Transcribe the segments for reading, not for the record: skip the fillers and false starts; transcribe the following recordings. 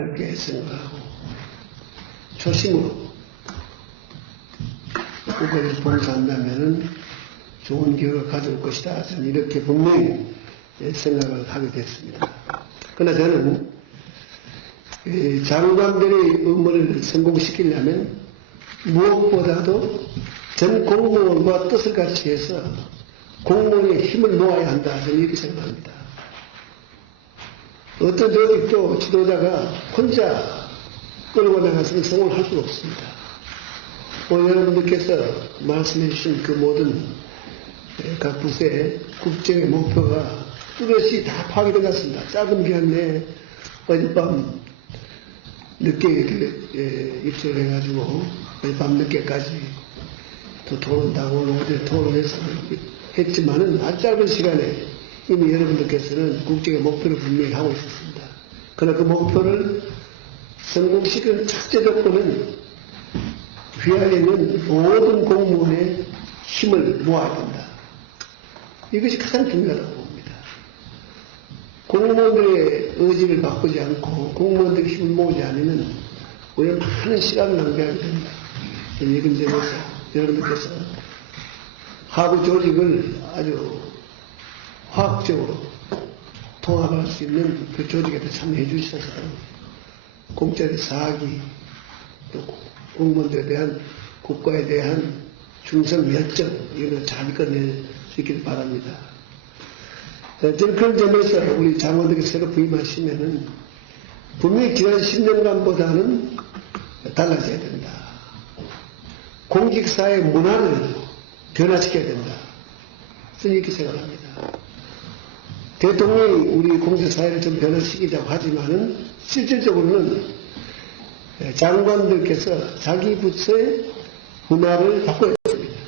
그렇게 생각하고 초심으로 국가를 봉사한다면 좋은 기회를 가져올 것이다. 저는 이렇게 분명히 생각을 하게 됐습니다. 그러나 저는 장관들의 업무를 성공시키려면 무엇보다도 전 공무원과 뜻을 같이 해서 공무원의 힘을 모아야 한다. 저는 이렇게 생각합니다. 어떤 조직도 지도자가 혼자 끌고 나가서는 성공을 할 수가 없습니다. 오늘 여러분들께서 말씀해 주신 그 모든 각 부서의 국정의 목표가 뚜렷이 다 파악이 된 것 같습니다. 작은 기간 내에 어젯밤 늦게 입수를 해가지고 어젯밤 늦게까지 또 토론하고 오늘 토론해서 했지만은 아주 짧은 시간에 이미 여러분들께서는 국정의 목표를 분명히 하고 있었습니다. 그러나 그 목표를 성공시키는 첫째 조건은 위하려면 모든 공무원의 힘을 모아야 된다. 이것이 가장 중요하다고 봅니다. 공무원들의 의지를 바꾸지 않고 공무원들의 힘을 모으지 않으면 우리는 많은 시간을 낭비하게 됩니다. 이런 점에서 여러분들께서 하부 조직을 아주 화학적으로 통합할 수 있는 그 조직에 참여해 주셔서 공짜의 사학이 또 공무원들에 대한 국가에 대한 충성 열정 이런 걸 잘 이끌어낼 수 있기를 바랍니다. 저는 그런 점에서 우리 장관들이 새로 부임하시면은 분명히 지난 10년간보다는 달라져야 된다. 공직사의 문화를 변화시켜야 된다. 저는 이렇게 생각합니다. 대통령이 우리 공직사회를 좀 변화시키자고 하지만은 실질적으로는 장관들께서 자기 부처의 문화를 바꿔야 됩니다.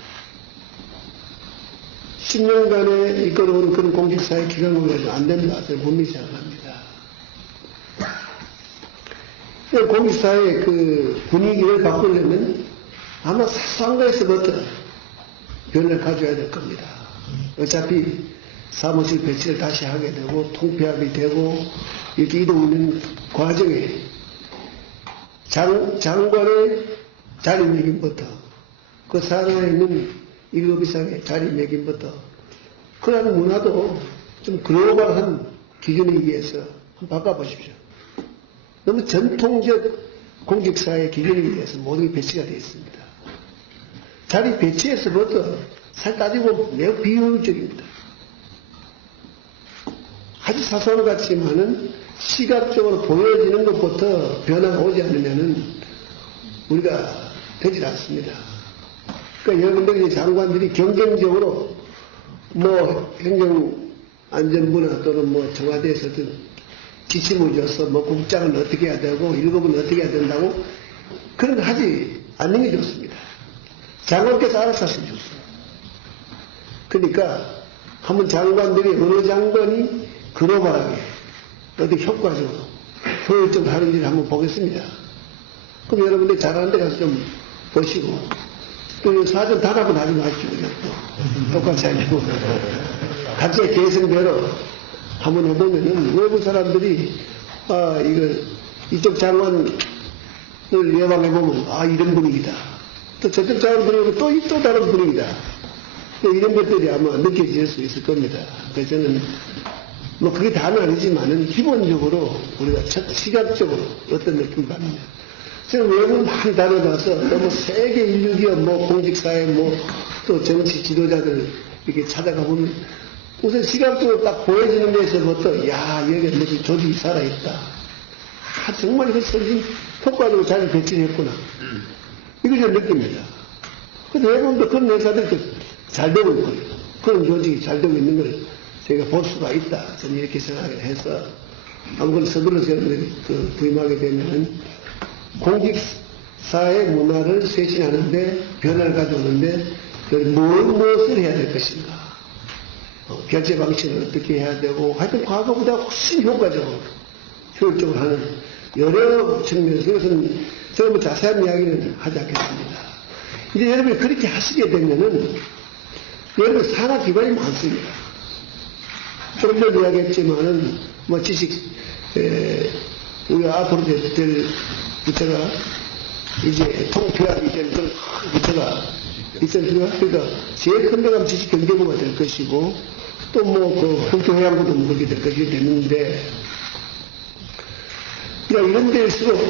10년간에 이끌어온 그런 공직사회 기간으로 안 된다. 저는 분명히 생각합니다. 공직사회의 그 분위기를 바꾸려면 아마 사소한 거에서부터 변화를 가져야 될 겁니다. 어차피 사무실 배치를 다시 하게 되고 통폐합이 되고 이렇게 이동하는 과정에 장관의 자리매김부터 그 산하에 있는 1급 이상의 자리매김부터 그런 문화도 좀 글로벌한 기준에 의해서 한번 바꿔보십시오. 너무 전통적 공직사회 기준에 의해서 모든 게 배치가 되어 있습니다. 자리 배치에서부터 살 따지고 매우 비효율적입니다. 아주 사소한 것 같지만은 시각적으로 보여지는 것부터 변화가 오지 않으면은 우리가 되질 않습니다. 그러니까 여러분들이 장관들이 경쟁적으로 뭐 행정안전부나 또는 뭐 청와대에서든 지침을 줘서 뭐 국장은 어떻게 해야 되고 1급은 어떻게 해야 된다고 그런 거 하지 않는 게 좋습니다. 장관께서 알아서 하시면 좋습니다. 그러니까 한번 장관들이 어느 장관이 글로벌하게 어떻게 효과적으로 효율적으로 하는지를 한번 보겠습니다. 그럼 여러분들 잘하는 데 가서 좀 보시고 또 사전 단합은 하지 마십시오. 또 똑같이 하려고 각자의 개성대로 한번 해보면은 외부 사람들이 이쪽 장관을 예방해보면 이런 분위기다. 또 저쪽 장관 분위기고 또 다른 분위기다. 이런 것들이 아마 느껴질 수 있을 겁니다. 그래서 저는 뭐 그게 다는 아니지만은 기본적으로 우리가 시각적으로 어떤 느낌을 받느냐. 저는 외국은 많이 다녀봐서 너무 세계 인류기업 뭐 공직사회 뭐 또 정치 지도자들 이렇게 찾아가 보면 우선 시각적으로 딱 보여지는 데서부터 여기가 무슨 조직이 살아있다. 정말 이거 선진 효과적으로 잘 배치를 했구나. 이걸 좀 느낍니다. 그래서 외국도 그런 회사들 잘 되고 있고 그런 조직이 잘 되고 있는 걸 제가 볼 수가 있다. 저는 이렇게 생각을 해서 아무튼 서둘러서 그 부임하게 되면은 공직사의 문화를 쇄신하는데 변화를 가져오는데 무엇을 해야 될 것인가. 결제 방식을 어떻게 해야 되고 하여튼 과거보다 훨씬 효과적으로 효율적으로 하는 여러 측면에서 이것은 제가 뭐 자세한 이야기는 하지 않겠습니다. 이제 여러분이 그렇게 하시게 되면은 여러분 산하 기관이 많습니다. 조금 전에 이야기했지만은 뭐 지식 우리가 앞으로 될 부처가 이제 통폐합이 될 그런 부처가 있을 필요가 그러니까 제일 큰 데가 지식경제부가 될 것이고 또 뭐 그 국토해양부도 뭐 그렇게 될 것이 됐는데 이런 데일수록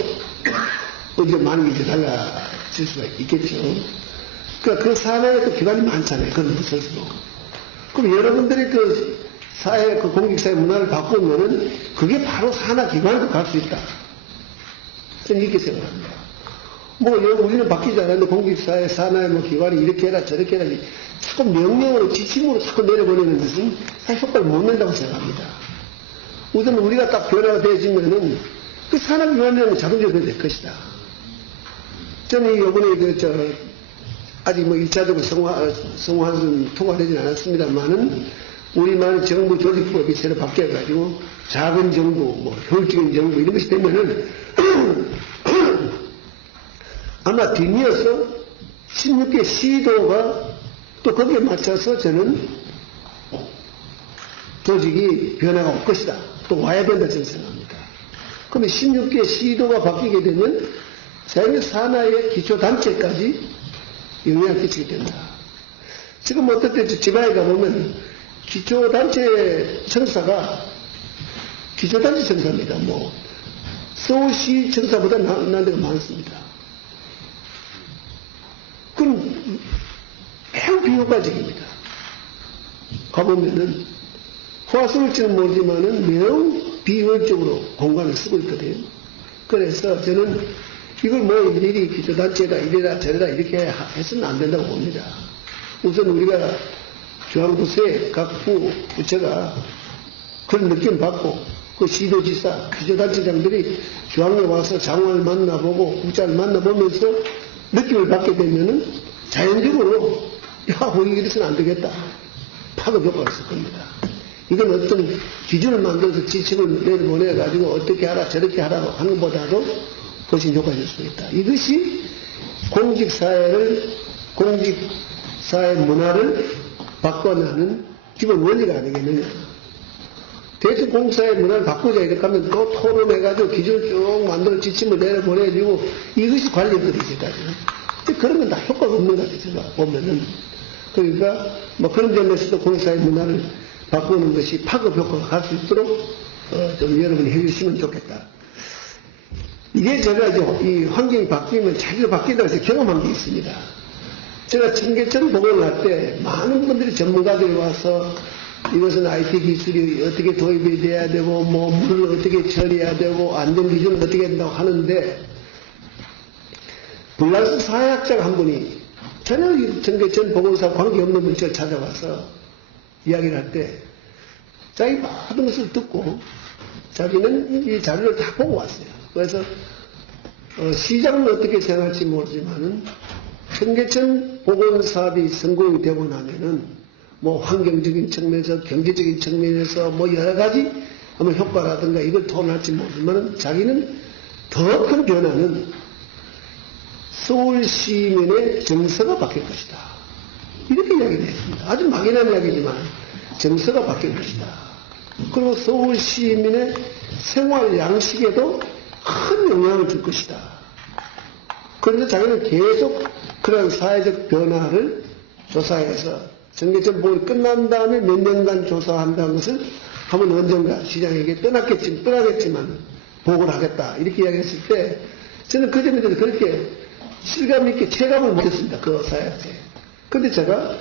이제 많은 게 이제 달라질 수가 있겠죠. 그러니까 그 산하에 또 기관이 많잖아요. 그런 부서도. 그럼 여러분들이 그 사회, 그 공직사회 문화를 바꾸면은 그게 바로 산하 기관으로 갈 수 있다. 저는 이렇게 생각합니다. 뭐 우리는 바뀌지 않았는데 공직사회 산하의 뭐 기관이 이렇게 해라 저렇게 해라 자꾸 명령으로 지침으로 자꾸 내려보내는 것은 사실 효과를 못 낸다고 생각합니다. 우선 우리가 딱 변화가 되어지면은 그 산하 기관이라는 자동적으로 될 것이다. 저는 이번에 아직 뭐 1차적으로 성화는 통과되진 않았습니다만은 우리만 정부 조직법이 새로 바뀌어가지고 작은 정부, 뭐 효율적인 정부 이런 것이 되면은 아마 뒤이어서 16개 시도가 또 거기에 맞춰서 저는 조직이 변화가 올 것이다. 또 와야 된다 저는 생각합니다. 그러면 16개 시도가 바뀌게 되면 자연의 산하의 기초단체까지 영향을 끼치게 된다. 지금 어떨 때 지방에 가보면 기초단체 청사가 기초단체 청사입니다. 뭐 서울시 청사보다 난 데가 많습니다. 그럼 매우 비효과적입니다. 가보면은 화술지는 모르지만은 매우 비효율적으로 공간을 쓰고 있거든요. 그래서 저는 이걸 뭐 일일이 기초단체가 이래라 저래라 이렇게 해서는 안 된다고 봅니다. 우선 우리가 중앙부서의 각 부처가 그런 느낌 받고 그 시도지사, 기초단체장들이 중앙에 와서 장관을 만나보고 국장을 만나보면서 느낌을 받게 되면은 자연적으로 야 우리 이래서는 안 되겠다. 파급 효과가 있을 겁니다. 이건 어떤 기준을 만들어서 지침을 내보내가지고 어떻게 하라 저렇게 하라고 하는 것보다도 훨씬 효과가 있을 수 있다. 이것이 공직사회 문화를 바꿔나가는 기본 원리가 아니겠느냐. 대충 공직사회 문화를 바꾸자 이렇게 하면 또 토론해가지고 기준을 쭉 만들어 지침을 내려보내주고 이것이 관리들이지까지. 그런 건 다 효과가 없는 것 같아요. 제가 보면은. 그러니까 뭐 그런 점에서도 공직사회 문화를 바꾸는 것이 파급 효과가 갈 수 있도록 좀 여러분이 해주시면 좋겠다. 이게 제가 이제 이 환경이 바뀌면 자기가 바뀐다고 해서 경험한 게 있습니다. 제가 청계천 복원을 할 때 많은 분들이 전문가들이 와서 이것은 IT 기술이 어떻게 도입이 돼야 되고 뭐 물을 어떻게 처리해야 되고 안전 기준을 어떻게 된다고 하는데 불란스 사회학자가 한 분이 전혀 청계천 복원사 관계없는 분이 저를 찾아와서 이야기를 할 때 자기 모든 것을 듣고 자기는 이 자료를 다 보고 왔어요. 그래서 시장은 어떻게 생각할지 모르지만은 청계천 복원사업이 성공이 되고 나면은 뭐 환경적인 측면에서 경제적인 측면에서 뭐 여러 가지 아마 효과라든가 이걸 토론할지 모르지만은 자기는 더 큰 변화는 서울 시민의 정서가 바뀔 것이다. 이렇게 이야기를 했습니다. 아주 막연한 이야기지만 정서가 바뀔 것이다. 그리고 서울 시민의 생활 양식에도 큰 영향을 줄 것이다. 그런데 자기는 계속 그런 사회적 변화를 조사해서 청계천 복원이 끝난 다음에 몇 년간 조사한다는 것을 한번 언젠가 시장에게 떠나겠지만 보고를 하겠다. 이렇게 이야기했을 때 저는 그 점에 대해서 그렇게 실감 있게 체감을 못했습니다. 그 사회학에. 근데 제가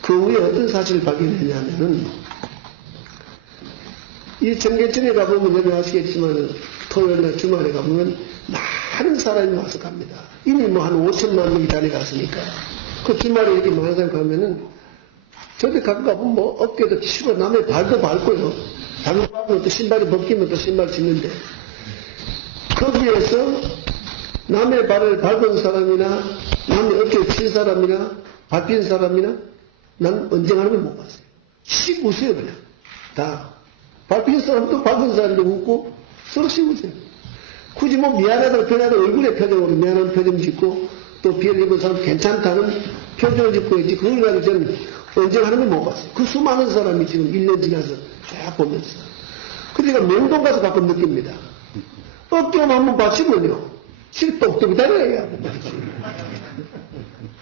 그 후에 어떤 사실을 발견했냐면은 이 청계천에 가보면 여러분 아시겠지만 토요일날 주말에 가보면 많은 사람이 와서 갑니다. 이미 뭐 한 5천만 명이 다녀갔으니까 그 주말에 이렇게 많은 사람이 가면은 저기 가끔 가보면 뭐 어깨도 치고 남의 발도 밟고요. 당근 밟으면 또 신발이 벗기면 또 신발 신는데 거기에서 남의 발을 밟은 사람이나 남의 어깨를 친 사람이나 밟힌 사람이나 난 언쟁하는 걸 못 봤어요. 씩 웃어요 그냥. 다. 밟힌 사람도 밟은 사람도 웃고 서로 씩 웃어요. 굳이 뭐 미안하다고 표현하다 얼굴에 표정으로 미안한 표정 짓고 또 피해를 입은 사람 괜찮다는 표정을 짓고 있지 그걸 가지고 저는 언쟁하는 걸 못 봤어요. 그 수많은 사람이 지금 1년 지나서 쫙 보면서. 그러니까 명동 가서 가끔 느낍니다. 어깨만 한번 받치면요. 실 똑똑히 달려야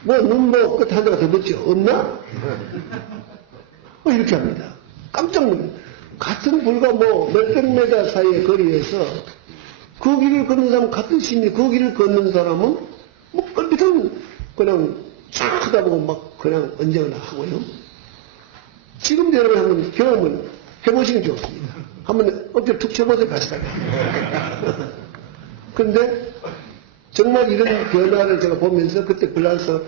눈, 끝 한 대가 더 붙죠. 없나? 이렇게 합니다. 깜짝 놀라요. 같은 불과 몇백 메다 사이의 거리에서 그 길을 걷는 사람은 같은 심리, 그 길을 걷는 사람은 껄비통 그냥 쫙 쳐다보고 막 그냥 언쟁을 하고요. 지금 여러분 한번 경험을 해보시면 좋습니다. 한번 어깨 툭 쳐보세요, 가시다가. 그런데 정말 이런 변화를 제가 보면서 그때 불란서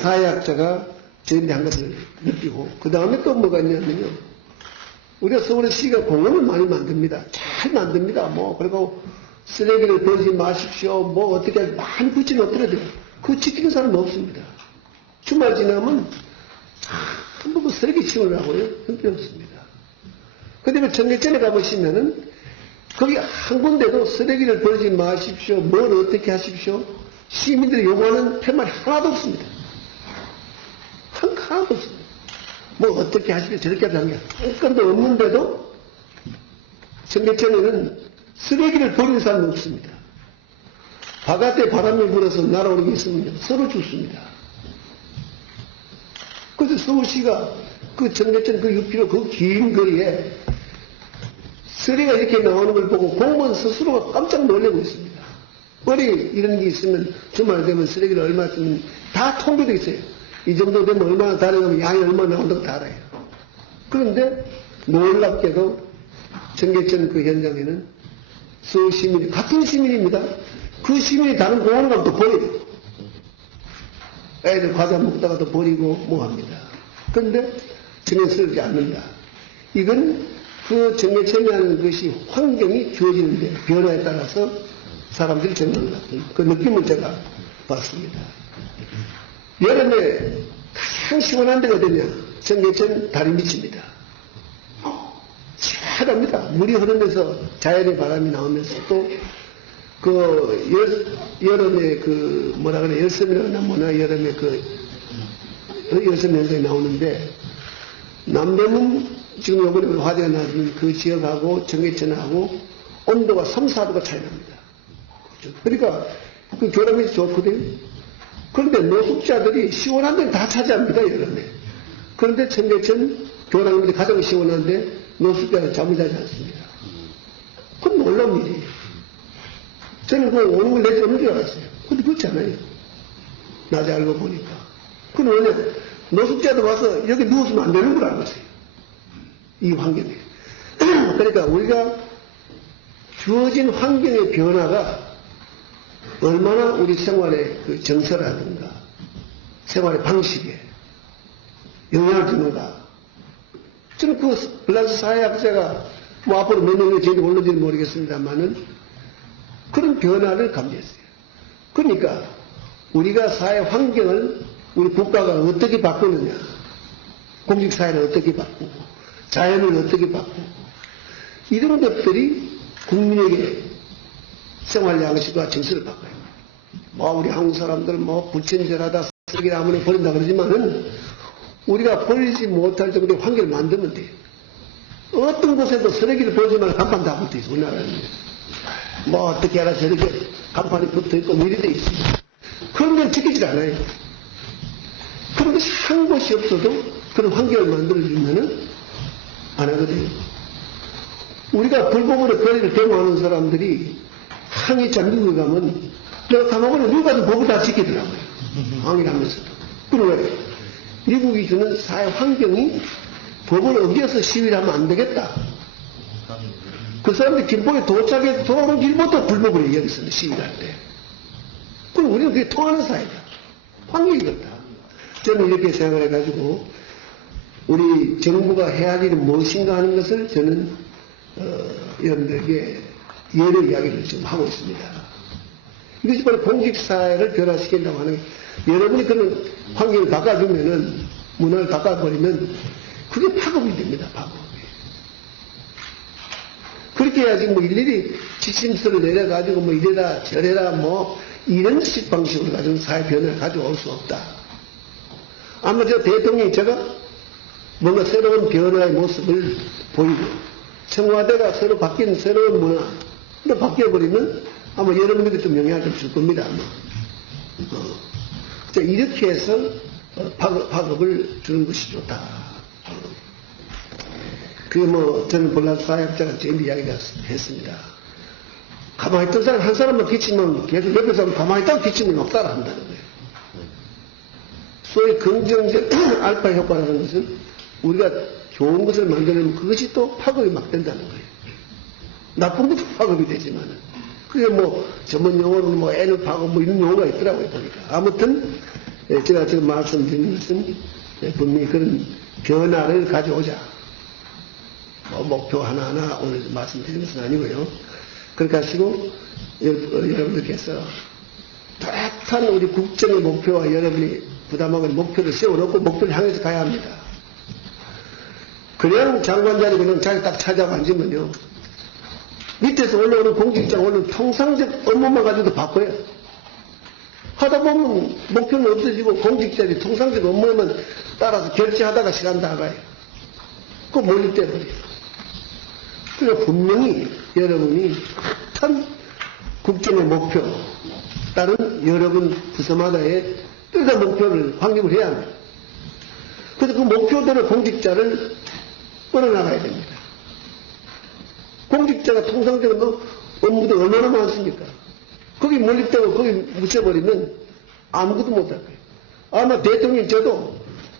사회학자가 저희한테 한 것을 느끼고, 그 다음에 또 뭐가 있냐면요. 우리가 서울의 시가 공원을 많이 만듭니다. 잘 만듭니다. 그리고 쓰레기를 버리지 마십시오. 어떻게 많이 붙이는 없더라도 그거 지키는 사람은 없습니다. 주말 지나면 전부 쓰레기 치우려고요. 형편없습니다. 근데 청계천에 가보시면은 거기 한 군데도 쓰레기를 버리지 마십시오. 뭘 어떻게 하십시오. 시민들이 요구하는 팻말이 하나도 없습니다. 하나도 없습니다. 어떻게 하십시오. 저렇게 하는 게 한 건도 없는데도 청계천에는 쓰레기를 버리는 사람은 없습니다. 바깥에 바람이 불어서 날아오는 게 있으면 서로 죽습니다. 그래서 서울시가 그 청계천 그 6km 그 긴 거리에 쓰레기가 이렇게 나오는 걸 보고 공무원 스스로가 깜짝 놀라고 있습니다. 머리 이런 게 있으면 주말 되면 쓰레기를 얼마 쓰면 다 통계되어 있어요. 이 정도 되면 얼마나 다르면 양이 얼마나 나온다고 다 알아요. 그런데 놀랍게도 청계천 그 현장에는 서울 시민이 같은 시민입니다. 그 시민이 다른 공원을 가면 또 버려요. 애들 과자 먹다가 또 버리고 합니다. 그런데 전혀 쓰지 않는다. 이건 그 청계천이라는 것이 환경이 주어지는데 변화에 따라서 사람들이 정말 같은 그 느낌을 제가 봤습니다. 여름에 가장 시원한 데가 어디냐? 청계천 다리 밑입니다. 시원합니다. 물이 흐르면서 자연의 바람이 나오면서 또 여름에 열섬이라나 여름에 열섬 현상이 나오는데 남대문 지금 요번에 화재가 나는 그 지역하고 청계천하고 온도가 3, 4도가 차이 납니다. 그러니까 그 교람이 좋거든요. 그런데 노숙자들이 시원한 데는 다 차지합니다, 여름에. 그런데 청계천 교람이 가장 시원한데 노숙자는 잠을 자지 않습니다. 그건 놀라운 일이에요. 저는 그거 오는 걸 내지 없는 줄 알았어요. 근데 그렇지 않아요. 낮에 알고 보니까. 그건 왜냐? 노숙자도 와서 여기 누웠으면 안 되는 걸 알고 있어요. 이 환경에. 그러니까 우리가 주어진 환경의 변화가 얼마나 우리 생활의 그 정서라든가 생활의 방식에 영향을 주는가. 저는 그 불란서 사회학자가 앞으로 몇 년이 저희도 올는지는 모르겠습니다만은 그런 변화를 감지했어요. 그러니까 우리가 사회 환경을 우리 국가가 어떻게 바꾸느냐, 공직사회를 어떻게 바꾸고, 자연을 어떻게 바꾸고, 이런 것들이 국민에게 생활 양식과 정서를 바꿔요. 우리 한국 사람들 불친절하다, 쓰레기를 아무나 버린다 그러지만은 우리가 버리지 못할 정도의 환경을 만들면 돼요. 어떤 곳에도 쓰레기를 버리지 말고 간판 다 붙어 있어, 우리나라는. 어떻게 하라 저렇게 간판이 붙어 있고 이래 돼 있습니다. 그런 건 지키질 않아요. 그런 것이 한 곳이 없어도 그런 환경을 만들어주면은 안 하거든요. 우리가 불법으로 거리를 데모하는 사람들이 항의차 미국에 가면 내가 가만보면 미국 가서 법을 다 지키더라고요. 항의를 하면서도. 그리고 왜? 미국이 주는 사회 환경이 법을 어겨서 시위를 하면 안 되겠다. 그 사람들이 길목에 도착해 돌아오는 길부터 불법으로 얘기했어요. 시위를 할 때. 그럼 우리는 그게 통하는 사회다. 환경이 그렇다. 저는 이렇게 생각을 해가지고 우리 정부가 해야 할 일은 무엇인가 하는 것을 저는 여러분들에게 여러 이야기를 지금 하고 있습니다. 이것이 바로 공직사회를 변화시킨다고 하는 게, 여러분이 그런 환경을 바꿔주면은, 문화를 바꿔버리면 그게 파급이 됩니다. 파급이. 그렇게 해야지 일일이 지침서를 내려가지고 이래라 저래라 이런 식 방식으로 가지고 사회 변화를 가져올 수 없다. 아마 저 대통령이 제가 뭔가 새로운 변화의 모습을 보이고 청와대가 새로 바뀐 새로운 문화, 근데 바뀌어버리면 아마 여러분에게 좀 영향을 좀 줄 겁니다. 아마. 자, 이렇게 해서 파급을 주는 것이 좋다. 그게 뭐 저는 볼란 사회학자가 제일 이야기가 했습니다. 가만히 있던 사람 한 사람만 기치면 계속 옆에 사람 가만히 있다가 기치면 막 따라 한다는 거예요. 소위 긍정적 알파 효과라는 것은 우리가 좋은 것을 만들면 그것이 또 파급이 막 된다는 거예요. 나쁜 것도 파급이 되지만은. 그게 뭐 전문 용어로 뭐 N을 파급 뭐 이런 용어가 있더라고요, 보니까. 아무튼 제가 지금 말씀드린 것은 분명히 그런 변화를 가져오자. 뭐 목표 하나하나 오늘 말씀드린 것은 아니고요. 그렇게 하시고 여러분들께서 뚜렷한 우리 국정의 목표와 여러분이 부담하고 목표를 세워놓고 목표를 향해서 가야 합니다. 그냥 장관 자리 그냥 자리 딱 찾아가 앉으면요. 밑에서 올라오는 공직자가 올라오는 통상적 업무만 가지고도 바꿔요. 하다 보면 목표는 없어지고 공직자들이 통상적 업무에만 따라서 결제하다가 시간 다 가요. 그거 몰입돼버려요. 그러니까 분명히 여러분이 큰 국정의 목표, 다른 여러분 부서마다의 뚜렷한 목표를 확립을 해야 합니다. 그래서 그 목표대로 공직자를 끌어나가야 됩니다. 공직자가 통상적으로 업무도 얼마나 많습니까? 거기 몰입되고 거기 묻혀버리면 아무것도 못할 거예요. 아마 대통령 저도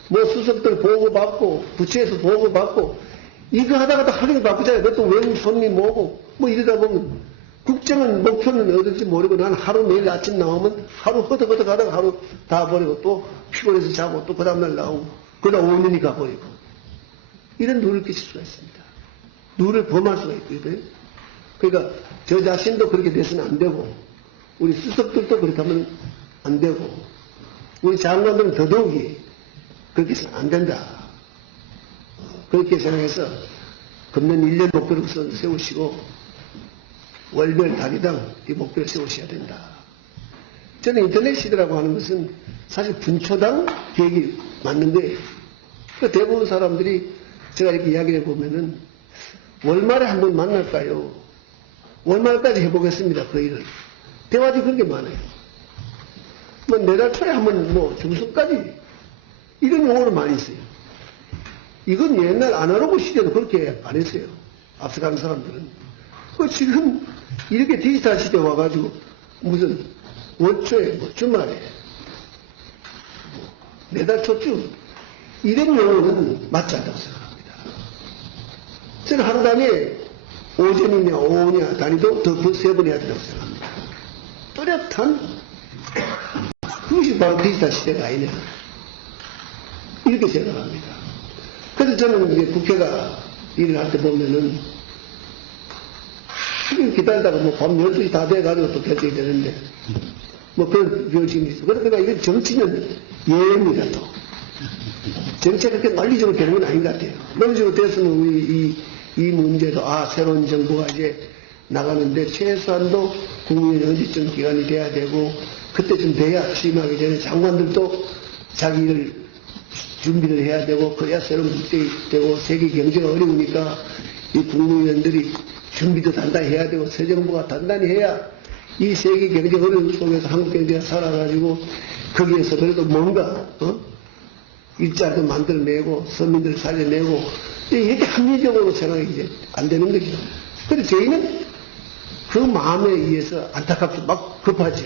뭐 수석들 보고받고 부처에서 보고받고 이거 하다가 하루 종일 바쁘잖아요. 그것도 외국 손님 오고 뭐 이러다 보면 국정은 목표는 어딘지 모르고 난 하루 매일 아침 나오면 하루 허덕허덕 하다가 하루 다 버리고 또 피곤해서 자고 또 그 다음날 나오고 그러다 5년이 가버리고 이런 누를 끼칠 수가 있습니다. 누를 범할 수가 있거든요. 그러니까 저 자신도 그렇게 돼서는 안 되고 우리 수석들도 그렇게 하면 안 되고 우리 장관들은 더더욱이 그렇게 해서는 안 된다. 그렇게 생각해서 금년 1년 목표를 우선 세우시고 월별 단위당 이 목표를 세우셔야 된다. 저는 인터넷 시대라고 하는 것은 사실 분초당 계획이 맞는데 그 대부분 사람들이 제가 이렇게 이야기를 해보면은 월말에 한번 만날까요? 월말까지 해보겠습니다. 그 일을. 대화들이 그렇게 많아요. 뭐 내달 초에 한번 뭐 중순까지 이런 용어를 많이 써요. 이건 옛날 아날로그 시대도 그렇게 안 했어요. 앞서가는 사람들은. 지금 이렇게 디지털 시대 와가지고 무슨 월초에 뭐 주말에 매달 초쯤 이런 용어는 맞지 않다고 생각합니다. 저는 하루 단위에 오전이냐 오후냐 단위도 더 세 번 해야 된다고 생각합니다. 뚜렷한 그것이 바로 디지털 시대가 아니냐 이렇게 생각합니다. 그래서 저는 이제 국회가 일을 할 때 보면은 하루 기다리다가 뭐 밤 12시 다 돼가지고 또 결정이 되는데 뭐 그런 병식이 있어. 그러니까 이게 정치는 예입니다 또. 정치가 그렇게 논리적으로 되는 건 아닌 것 같아요. 논리적으로 됐으면 우리 이 문제도 새로운 정부가 이제 나가는데 최소한도 국민의 언제쯤 기간이 돼야 되고 그때쯤 돼야 취임하기 전에 장관들도 자기를 준비를 해야 되고 그래야 새로운 국정이 되고 세계 경제가 어려우니까 이 국무위원들이 준비도 단단히 해야 되고 새 정부가 단단히 해야 이 세계 경제 어려움 속에서 한국 경제가 살아가지고 거기에서 그래도 뭔가 일자리도 만들어내고 서민들을 살려내고 이렇게 합리적으로 생각이 이제 안 되는 거죠. 그런데 저희는 그 마음에 의해서 안타깝고 막 급하죠.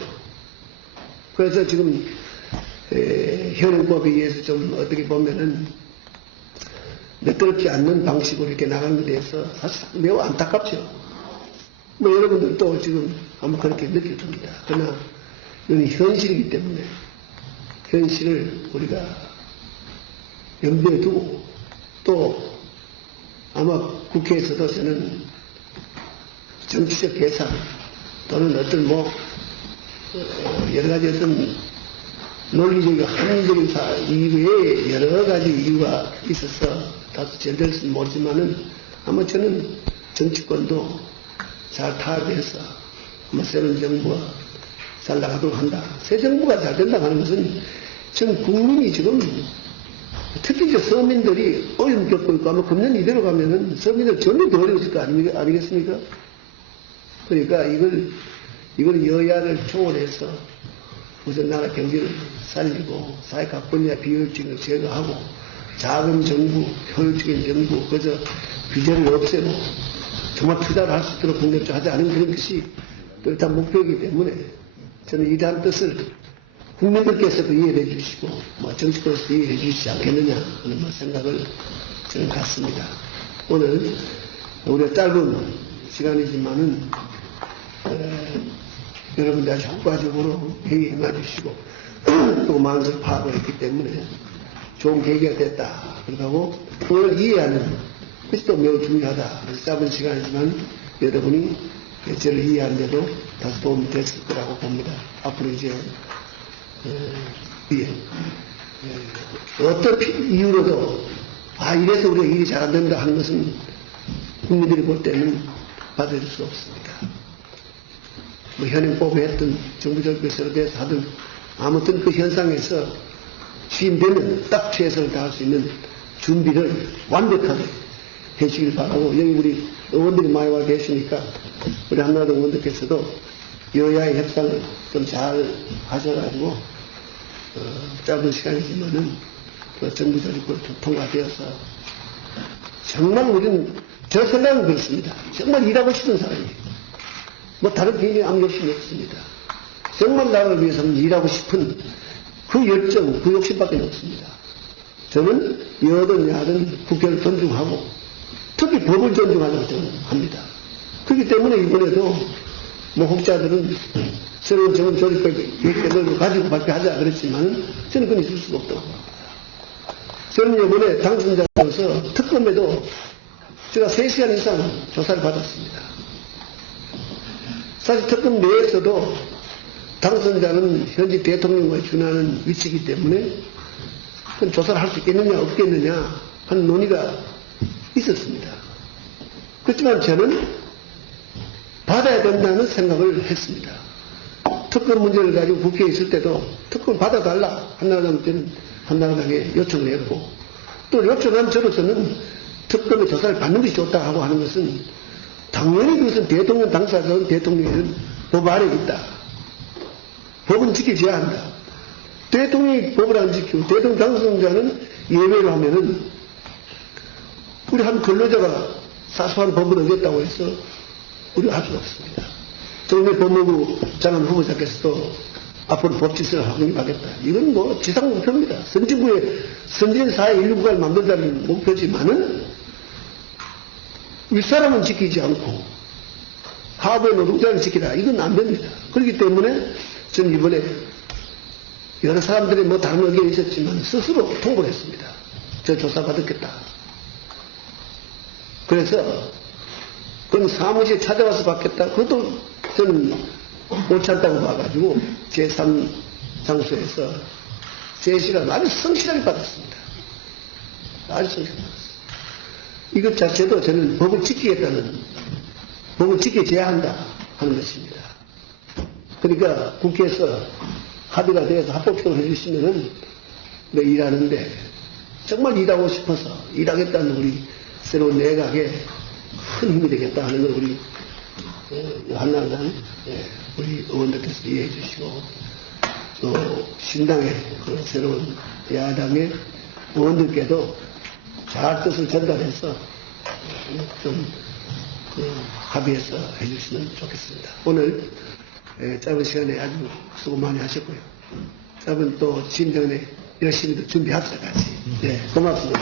그래서 지금 현행법에 의해서 좀 어떻게 보면은 매끄럽지 않는 방식으로 이렇게 나가는 데 대해서 사실 매우 안타깝죠. 뭐 여러분들도 지금 아마 그렇게 느낄 겁니다. 그러나 이건 현실이기 때문에 현실을 우리가 염두에 두고 또 아마 국회에서도 저는 정치적 계산 또는 어떤 뭐 여러 가지 어떤 논리적이고 합리적인 이외에 여러 가지 이유가 있어서 다소 전될지는 모르지만은 아마 저는 정치권도 잘 타협해서 아마 새로운 정부가 잘 나가도록 한다. 새 정부가 잘 된다고 하는 것은 지금 국민이 지금 특히 이제 서민들이 어려움 겪고 있고 아마 금년 이대로 가면은 서민들 전부 더 어려워질 거 아니겠습니까? 그러니까 이걸 여야를 초월해서 우선 나라 경제를 살리고 사회적 분야 비효율적인 걸 제거하고 자금 정부, 효율적인 정부, 그저 규제를 없애고 정말 투자를 할 수 있도록 공격하지 않은 그런 것이 일단 목표이기 때문에 저는 이러한 뜻을 국민들께서도 이해해 주시고 정치권에서도 이해해 주시지 않겠느냐 하는 생각을 저는 갖습니다. 오늘 우리가 짧은 시간이지만은 여러분들 아주 효과적으로 회의에 임해주시고 또 마음을 파악을 했기 때문에 좋은 계기가 됐다. 그러고 그걸 이해하는 것이 또 매우 중요하다. 그래서 짧은 시간이지만 여러분이 저를 이해하는데도 다소 도움이 됐을 거라고 봅니다. 앞으로 이제 어떤 이유로도 이래서 우리가 일이 잘 안 된다 하는 것은 국민들이 볼 때는 받아들일 수 없습니다. 현행법에 했든 정부적 것에 대해서 하든 아무튼 그 현상에서 시행되면 딱 최선을 다할 수 있는 준비를 완벽하게 해주시길 바라고, 여기 우리 의원들이 많이 와 계시니까 우리 한나라당 의원들께서도 여야의 협상을 좀 잘 하셔가지고 짧은 시간이지만은 그 정부 조직으로 통과되어서 정말 우리는 저 생각은 그렇습니다. 정말 일하고 싶은 사람이에요. 다른 개인의 암욕심이 없습니다. 정말 나라를 위해서는 일하고 싶은 그 열정, 그 욕심밖에 없습니다. 저는 여든 야든 국회를 존중하고 특히 법을 존중하려고 저는 합니다. 그렇기 때문에 이번에도 혹자들은 새로운 정원 조직법을 가지고 발표하자 그랬지만 저는 그건 있을 수가 없다고 봅니다. 저는 이번에 당선자로서 특검에도 제가 3시간 이상 조사를 받았습니다. 사실 특검 내에서도 당선자는 현직 대통령과 준하는 위치이기 때문에 그건 조사를 할 수 있겠느냐 없겠느냐 하는 논의가 있었습니다. 그렇지만 저는 받아야 된다는 생각을 했습니다. 특검 문제를 가지고 국회에 있을 때도 특검을 받아달라 한나라당 때는 한나라당에 요청을 했고, 또 요청한 저로서는 특검의 조사를 받는 것이 좋다 하고 하는 것은 당연히 그것은 대통령 당사자는 대통령은 법 아래에 있다. 법은 지켜져야 한다. 대통령이 법을 안 지키고 대통령 당선자는 예외로 하면은 우리 한 근로자가 사소한 법을 어겼다고 해서 우리가 할 수가 없습니다. 정례 법무부 장관 후보자께서도 앞으로 법질서를 확립하겠다. 이건 지상 목표입니다. 선진국의 선진 사회 인류국가를 만들자는 목표지만은 윗사람은 지키지 않고 하부의 노동자를 지키라. 이건 안 됩니다. 그렇기 때문에 저는 이번에 여러 사람들이 다른 의견이 있었지만 스스로 통보를 했습니다. 저 조사받았겠다. 그래서 그럼 사무실에 찾아와서 받겠다. 그것도 저는 옳지 않다고 봐가지고 제3장소에서 3시간 아주 성실하게 받았습니다. 아주 성실하게 받았습니다. 이것 자체도 저는 법을 지키겠다는, 법을 지켜져야 한다 하는 것입니다. 그러니까 국회에서 합의가 되어서 합법적으로 해주시면은 일하는데 정말 일하고 싶어서 일하겠다는 우리 새로운 내각에 큰 힘이 되겠다 하는 걸 우리 한나라당 우리 의원들께서 이해해 주시고, 또 신당의 새로운 야당의 의원들께도 잘 뜻을 전달해서 좀 합의해서 해주시면 좋겠습니다. 오늘 짧은 시간에 아주 수고 많이 하셨고요. 짧은 또 진정에 열심히 준비합시다 같이. 고맙습니다.